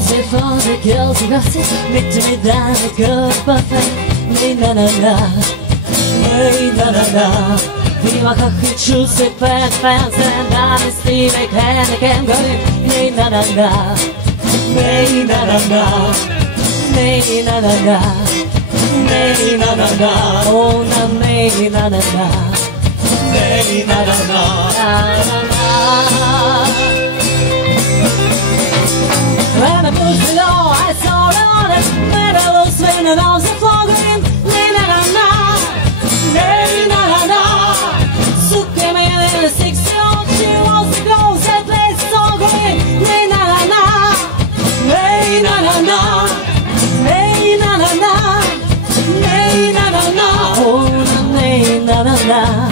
Bortsett från det gulsglasset mitt i middagen ett guldbuffet. Nej na na na, nej na na na. Vi var kanske tjusigt på ett fönster där vi skriver kläniken går ut. Nej na na na, nej na na na, nej na na na, nej na na na, oh na nej na na na, nej na na na, na na. When I moved the law, I saw it on it. When I was swinging on the floor in. Nej na na na, nej na na na. So came in the 60-year-old, she wants to go, said let's all go in. Nej na na na, nej na na na, nej na na na, nej na na na, oh nej na na na.